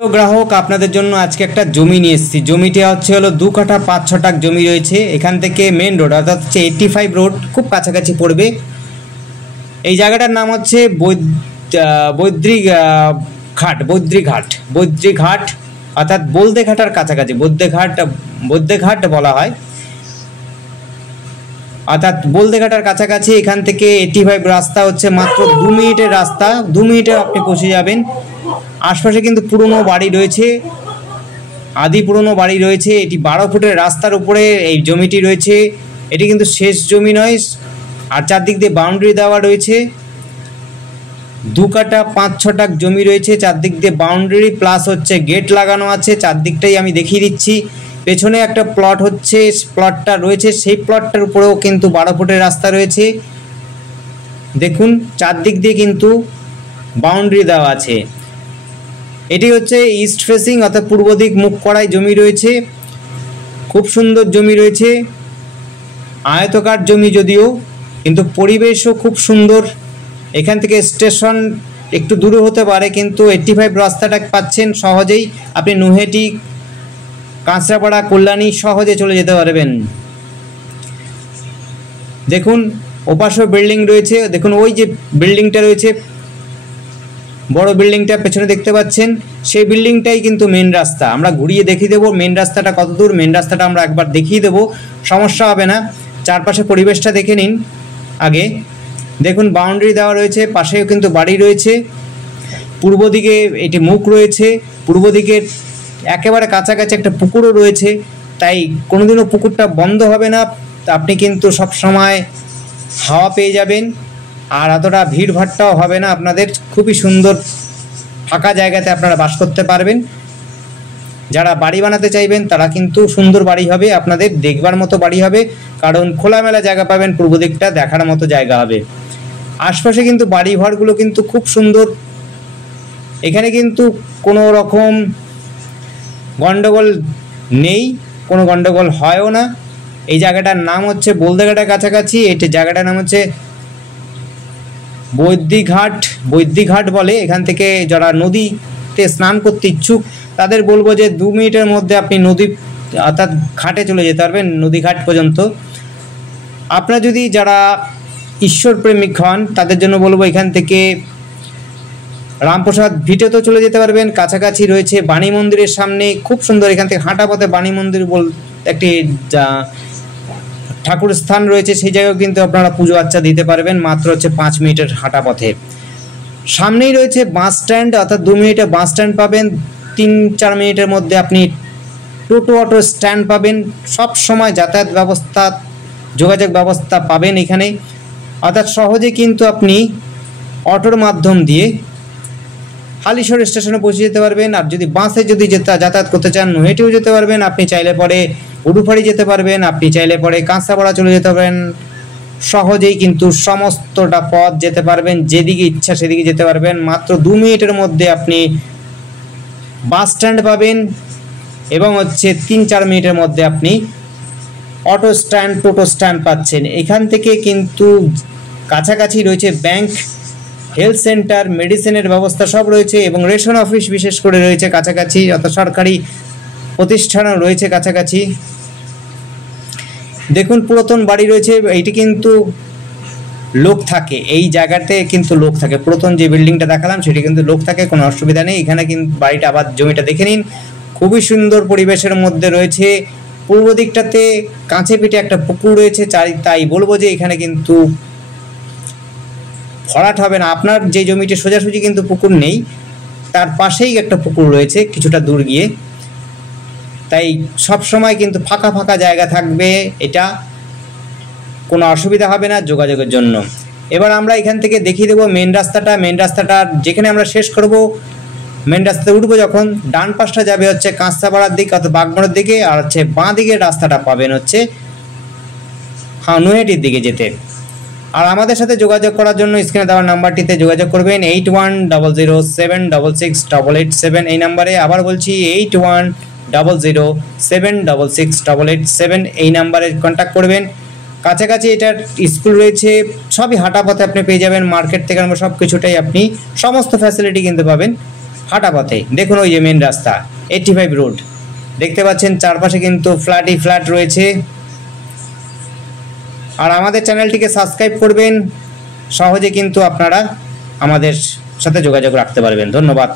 তো গ্রাহক আপনাদের জন্য আজকে একটা জমি নিয়ে এসেছি। জমিটা হলো 2 কাঠা 5 ছটাক জমি রয়েছে। এখান থেকে মেন রোড অর্থাৎ 85 রোড খুব কাছাকাছি পড়বে। এই জায়গাটার নাম হচ্ছে বৈদ্যিঘাট অর্থাৎ বলদেঘাটার কাছাকাছি। বৈদ্যঘাট বলা হয়, অর্থাৎ বলদেঘাটার কাছাকাছি। এখান থেকে 85 রাস্তা হচ্ছে মাত্র 2 মিনিটের রাস্তা, 2 মিনিটে আপনি পৌঁছে যাবেন। আশপাশে কিন্তু পুরনো বাড়ি রয়েছে, আদি পুরনো বাড়ি রয়েছে। এটি 12 ফুটের রাস্তার উপরে এই জমিটি রয়েছে। এটি কিন্তু শেষ জমি নয়, আর চারদিক দিয়ে বাউন্ডারি দেওয়া রয়েছে। 2 কাঠা 5 ছটাক জমি রয়েছে, চারদিক দিয়ে বাউন্ডারি প্লাস হচ্ছে গেট লাগানো আছে। চারদিকটাই আমি দেখিয়ে দিচ্ছি। পেছনে একটা প্লট হচ্ছে, প্লটটা রয়েছে, সেই প্লটটার উপরেও কিন্তু 12 ফুটের রাস্তা রয়েছে। দেখুন চারদিক দিয়ে কিন্তু বাউন্ডারি দেওয়া আছে। এটি হচ্ছে ইস্ট ফেসিং অর্থাৎ পূর্ব দিক মুখ করাই জমি রয়েছে। খুব সুন্দর জমি রয়েছে, আয়তকার জমি যদিও, কিন্তু পরিবেশও খুব সুন্দর। এখান থেকে স্টেশন একটু দূরে হতে পারে, কিন্তু 85 রাস্তাটা পাচ্ছেন সহজেই। আপনি নৈহাটি, কাঁচরাপাড়া, কল্যাণী সহজে চলে যেতে পারবেন। দেখুন ওপাশেও বিল্ডিং রয়েছে। দেখুন ওই যে বিল্ডিংটা রয়েছে, বড় বিল্ডিংটা পেছনে দেখতে পাচ্ছেন, সেই বিল্ডিংটাই কিন্তু মেন রাস্তা। আমরা ঘুরিয়ে দেখিয়ে দেবো মেন রাস্তাটা কত দূর। মেন রাস্তাটা আমরা একবার দেখিয়ে দেবো, সমস্যা হবে না। চারপাশে পরিবেশটা দেখে নিন আগে। দেখুন বাউন্ডারি দেওয়া রয়েছে, পাশেও কিন্তু বাড়ি রয়েছে। পূর্ব দিকে এটি মুখ রয়েছে, পূর্ব দিকের একেবারে কাছাকাছি একটা পুকুরও রয়েছে, তাই কোনোদিনও পুকুরটা বন্ধ হবে না। আপনি কিন্তু সব সময় হাওয়া পেয়ে যাবেন, আর এতটা ভিড়ভাট্টাও হবে না আপনাদের। খুবই সুন্দর ফাঁকা জায়গাতে আপনারা বাস করতে পারবেন। যারা বাড়ি বানাতে চাইবেন তারা কিন্তু সুন্দর বাড়ি হবে, আপনাদের দেখবার মতো বাড়ি হবে, কারণ খোলামেলা জায়গা পাবেন, পূর্ব দিকটা দেখার মতো জায়গা হবে। আশপাশে কিন্তু বাড়ি ঘরগুলো কিন্তু খুব সুন্দর। এখানে কিন্তু কোনো রকম গন্ডগোল নেই, কোনো গন্ডগোল হয়ও না। এই জায়গাটার নাম হচ্ছে বলদেঘাটার কাছাকাছি। এটি জায়গাটার নাম হচ্ছে বৈদ্যিঘাট বলে। এখান থেকে যারা নদীতে স্নান করতে ইচ্ছুক তাদের বলবো যে 2 মিনিটের মধ্যে আপনি নদী অর্থাৎ ঘাটে চলে যেতে পারবেন, নদীঘাট পর্যন্ত। আপনারা যদি যারা ঈশ্বর প্রেমিক হন তাদের জন্য বলবো এখান থেকে রামপ্রসাদ ভিটেতেও চলে যেতে পারবেন। কাছাকাছি রয়েছে বাণী মন্দিরের সামনে, খুব সুন্দর। এখান থেকে হাঁটা পথে বাণী মন্দির একটি ঠাকুর স্থান রয়েছে, সেই জায়গায় কিন্তু আপনারা পুজো আর্চা দিতে পারবেন, মাত্র হচ্ছে 5 মিনিটের হাঁটা পথে। সামনেই রয়েছে বাস স্ট্যান্ড, অর্থাৎ 2 মিনিটে বাস স্ট্যান্ড পাবেন। 3-4 মিনিটের মধ্যে আপনি টোটো অটো স্ট্যান্ড পাবেন। সব সময় যাতায়াত ব্যবস্থা, যোগাযোগ ব্যবস্থা পাবেন এখানে, অর্থাৎ সহজে কিন্তু আপনি অটোর মাধ্যম দিয়ে হালিশহর স্টেশনে পৌঁছে যেতে পারবেন। আর যদি বাসে যাতায়াত করতে চান নৈহাটিও যেতে পারবেন। আপনি চাইলে পরে উডুফাড়ি যেতে পারবেন, আপনি চাইলে পরে কাঁচরাপাড়া চলে যেতে পারবেন। সহজেই কিন্তু সমস্তটা পথ যেতে পারবেন, যেদিকে ইচ্ছা সেদিকে যেতে পারবেন। মাত্র 2 মিনিটের মধ্যে আপনি বাস স্ট্যান্ড পাবেন, এবং হচ্ছে 3-4 মিনিটের মধ্যে আপনি অটো স্ট্যান্ড, টোটো স্ট্যান্ড পাচ্ছেন। এখান থেকে কিন্তু কাছাকাছি রয়েছে ব্যাংক, হেলথ সেন্টার, মেডিসিনের ব্যবস্থা সব রয়েছে, এবং রেশন অফিস বিশেষ করে রয়েছে কাছাকাছি, অর্থাৎ সরকারি প্রতিষ্ঠানও রয়েছে কাছাকাছি। দেখুন পুরাতন বাড়ি রয়েছে। এইটি কিন্তু লোক থাকে, এই জায়গাতে কিন্তু লোক থাকে। পুরাতন যে বিল্ডিংটা দেখালাম সেটি কিন্তু লোক থাকে, কোনো অসুবিধা নেই। এখানে কিন্তু বাড়িটা, আবার জমিটা দেখে নিন, খুবই সুন্দর পরিবেশের মধ্যে রয়েছে। পূর্ব দিকটাতে কাঁচে পিঠে একটা পুকুর রয়েছে, তাই বলবো যে এখানে কিন্তু ভরাট হবে না। আপনার যে জমিটি সোজাসুজি কিন্তু পুকুর নেই, তার পাশেই একটা পুকুর রয়েছে কিছুটা দূর গিয়ে, তাই সব সময় কিন্তু ফাঁকা ফাঁকা জায়গা থাকবে। এটা কোনো অসুবিধা হবে না যোগাযোগের জন্য। এবার আমরা এখান থেকে দেখিয়ে দেবো মেন রাস্তাটা যেখানে আমরা শেষ করব। মেন রাস্তাতে উঠবো যখন, ডান পাশটা যাবে হচ্ছে কাঁচরাপাড়ার দিক অর্থাৎ বাগমারার দিকে, আর হচ্ছে বাঁ দিকের রাস্তাটা পাবেন হচ্ছে নৈহাটির দিকে যেতে। আর আমাদের সাথে যোগাযোগ করার জন্য স্ক্রিনে দেওয়ার নাম্বারটিতে যোগাযোগ করবেন, 8100786887 এই নাম্বারে। আবার বলছি 8100786887 এই নাম্বারে কন্ট্যাক্ট করবেন। কাছাকাছি এটার স্কুল রয়েছে, সবই হাঁটা পথে আপনি পেয়ে যাবেন। মার্কেট থেকে আমরা সব কিছুটাই আপনি সমস্ত ফ্যাসিলিটি কিন্তু পাবেন হাঁটা পথে। দেখুন ওই যে মেন রাস্তা 85 রোড দেখতে পাচ্ছেন, চারপাশে কিন্তু ফ্ল্যাটই ফ্ল্যাট রয়েছে। আর আমাদের চ্যানেলটিকে সাবস্ক্রাইব করবেন, সহজে কিন্তু আপনারা আমাদের সাথে যোগাযোগ রাখতে পারবেন। ধন্যবাদ।